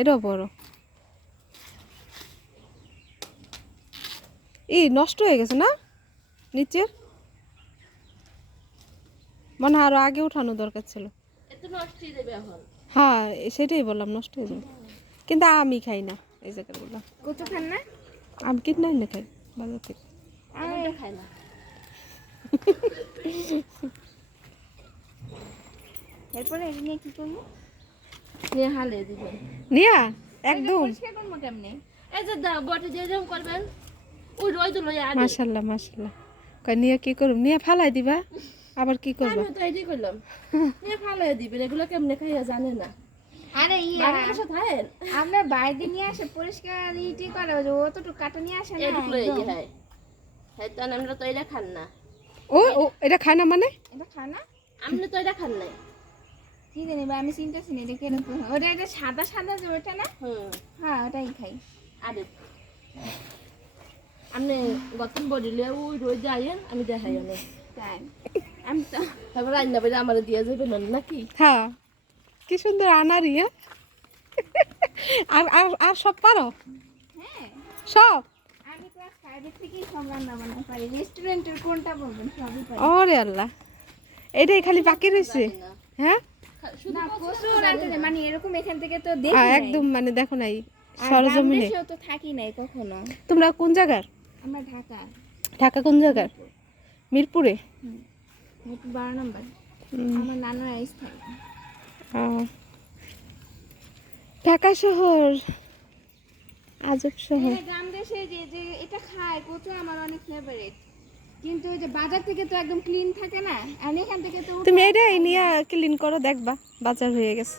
এটাও বড়। নষ্ট হয়ে গেছে না নিচের, মনে হয় আরো আগে উঠানো দরকার ছিল। হ্যাঁ সেটাই বললাম, নষ্ট হয়ে যাবে। কিন্তু আমি খাই না এই জায়গাগুলো। কচু খান না? আমি কিনে না খাই বাজার থেকে। খাই না। এরপরে এটা নিয়ে কি করবো? নিয়ে হালে দিবেন। নিয়া একদম পরিষ্কার করবো কেমনে? এই যে বটে যে যেরকম করবেন ওই রই তো লই আগে। মাশাআল্লাহ মাশাআল্লাহ। কই নিয়া কি করব? নিয়া ফালাই দিবা আবার কি করবা? আমি তো এটাই করলাম। নিয়ে ফালাই দিবেন, এগুলো কেমনে খাইয়া জানে না। আরে বাসা থাকেন আমরা বাইরে নিয়ে আসে পরিষ্কার ইটি করে অতটুকু কাটা নিয়ে আসে না এটুকু এই যে হয়। হ্যাঁ তো আমরা তো এটা খান না। ও এটা খায় না মানে? এটা খায় না? আপনি তো এটা খান নাই। কি জানি বা আমি চিন্তাছি না এটা কেন তো ওটা এটা সাদা সাদা যে ওটা না? হ্যাঁ ওটাই খাই। আরে আপনি গতন বডিলে ওই রোজ যাইয়েন আমি দেখাই অনেক তাই আমি তো তারপর রান্না করে আমার দিয়ে যাবেন নাকি? হ্যাঁ কি সুন্দর আনারি। আর আর আর সব পারো? হ্যাঁ সব? আমি ক্লাস 5 থেকেই সব রান্না বান্না পারি। রেস্টুরেন্টের কোনটা বলবেন সবই পারি। ওরে আল্লাহ, এটাই খালি বাকি রয়েছে। হ্যাঁ না কচু রান্না মানে এরকম এখান থেকে তো দেখি একদম মানে দেখো নাই সরজমিনে সরজমিনে। তো থাকি নাই কখনো। তোমরা কোন জায়গার? আমরা ঢাকা। ঢাকা কোন জায়গার? মিরপুরে। মিরপুর 12 নম্বর। আমার নানার স্থায়ী। ঢাকা শহর আজব শহর। গ্রাম দেশে যে যে এটা খায় কচু আমার অনেক ফেভারিট, কিন্তু ওই যে বাজার থেকে তো একদম ক্লিন থাকে না, আর এখান থেকে তো তুমি এটাই নিয়ে ক্লিন করো, দেখবা বাজার হয়ে গেছে।